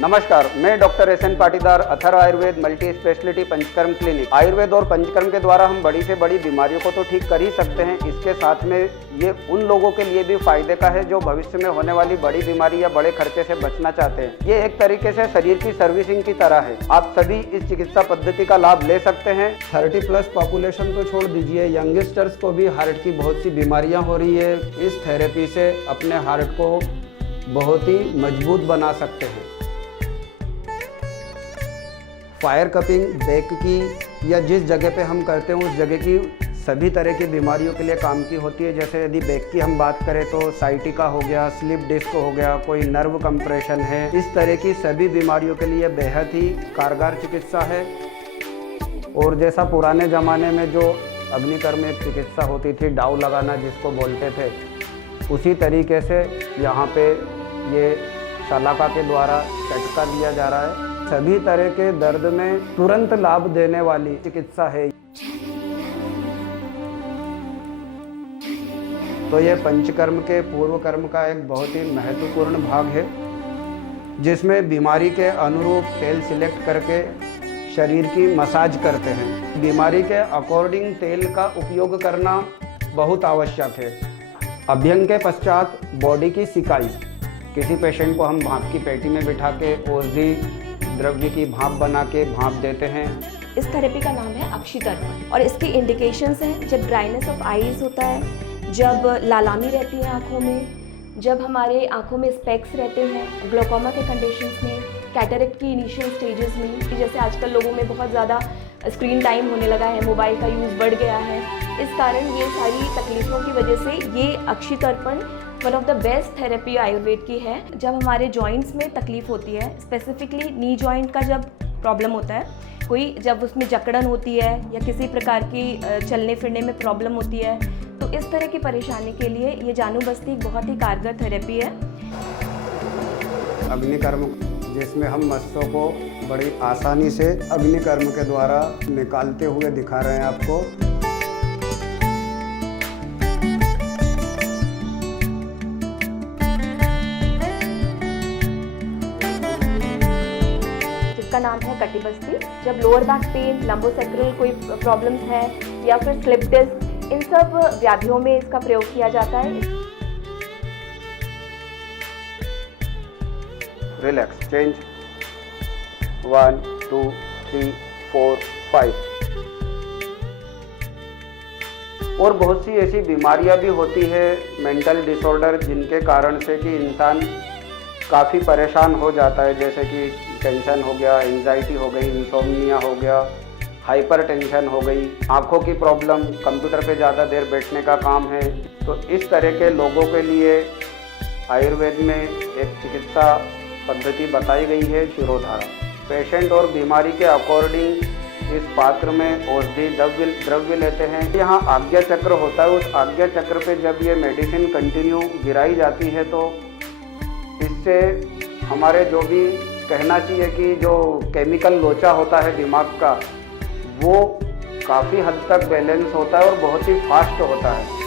नमस्कार, मैं doctor S N. Patidar, Athar Ayurveda multi speciality Panchakarma clinic. Ayurveda और पंचकर्म के द्वारा हम बड़ी से बड़ी बीमारियों को तो ठीक कर ही सकते हैं, इसके साथ में ये उन लोगों के लिए भी फायदे का है जो भविष्य में होने वाली बड़ी बीमारी या बड़े खर्चे से बचना चाहते हैं। ये एक तरीके से शरीर की सर्विसिंग की तरह है। आप सभी इस चिकित्सा पद्धति का लाभ ले सकते हैं। 30+ पॉपुलेशन तो छोड़ दीजिए, यंगस्टर्स को भी हार्ट की बहुत सी बीमारियाँ हो रही है। इस थेरेपी से अपने हार्ट को बहुत ही मजबूत बना सकते हैं। फायर कपिंग बैक की या जिस जगह पे हम करते हैं उस जगह की सभी तरह की बीमारियों के लिए काम की होती है। जैसे यदि बैक की हम बात करें तो साइटिका हो गया, स्लिप डिस्क हो गया, कोई नर्व कंप्रेशन है, इस तरह की सभी बीमारियों के लिए बेहद ही कारगर चिकित्सा है। और जैसा पुराने ज़माने में जो अग्निकर्म एक चिकित्सा होती थी, डाव लगाना जिसको बोलते थे, उसी तरीके से यहाँ पे ये शलाका के द्वारा झटका दिया जा रहा है। सभी तरह के दर्द में तुरंत लाभ देने वाली चिकित्सा है। तो ये पंचकर्म के पूर्व कर्म का एक बहुत ही महत्वपूर्ण भाग है, जिसमें बीमारी के अनुरूप तेल सिलेक्ट करके शरीर की मसाज करते हैं। बीमारी के अकॉर्डिंग तेल का उपयोग करना बहुत आवश्यक है। अभ्यंग के पश्चात बॉडी की सिकाई, किसी पेशेंट को हम भाप की पेटी में बिठा के औषधि द्रव्य की भाप बना के भाप देते हैं। इस थेरेपी का नाम है अक्षितर्पण और इसकी इंडिकेशंस हैं जब ड्राइनेस ऑफ आईज होता है, जब लालामी रहती है आँखों में, जब हमारे आँखों में स्पेक्स रहते हैं, ग्लोकोमा के कंडीशंस में, कैटरेक्ट की इनिशियल स्टेजेस में। जैसे आजकल लोगों में बहुत ज़्यादा स्क्रीन टाइम होने लगा है, मोबाइल का यूज़ बढ़ गया है, इस कारण ये सारी तकलीफ़ों की वजह से ये अक्षितर्पण one of the best therapy Ayurveda की है। जब हमारे जॉइंट्स में तकलीफ़ होती है, स्पेसिफिकली नी जॉइंट का जब प्रॉब्लम होता है, कोई जब उसमें जकड़न होती है या किसी प्रकार की चलने फिरने में प्रॉब्लम होती है, तो इस तरह की परेशानी के लिए ये जानू बस्ती एक बहुत ही कारगर थेरेपी है। अग्निकर्म, जिसमें हम मस्सों को बड़ी आसानी से अग्निकर्म के द्वारा निकालते हुए दिखा रहे हैं आपको। का नाम है कटिबस्ती। जब लोअर बैक पेन, लंबोसेक्रल कोई प्रॉब्लम्स है या फिर स्लिप डिस्क, इन सब व्याधियों में इसका प्रयोग किया जाता है। Relax, change 1 2 3 4 5। और बहुत सी ऐसी बीमारियां भी होती है, मेंटल डिसऑर्डर, जिनके कारण से कि इंसान काफ़ी परेशान हो जाता है। जैसे कि टेंशन हो गया, एंजाइटी हो गई, इंसोम्निया हो गया, हाइपर टेंशन हो गई, आँखों की प्रॉब्लम, कंप्यूटर पे ज़्यादा देर बैठने का काम है। तो इस तरह के लोगों के लिए आयुर्वेद में एक चिकित्सा पद्धति बताई गई है, शिरोधारा। पेशेंट और बीमारी के अकॉर्डिंग इस पात्र में औषधि द्रव्य लेते हैं। यहाँ आज्ञा चक्र होता है, उस आज्ञा चक्र पे जब ये मेडिसिन कंटिन्यू गिराई जाती है तो इससे हमारे जो भी कहना चाहिए कि जो केमिकल लोचा होता है दिमाग का, वो काफ़ी हद तक बैलेंस होता है और बहुत ही फास्ट होता है।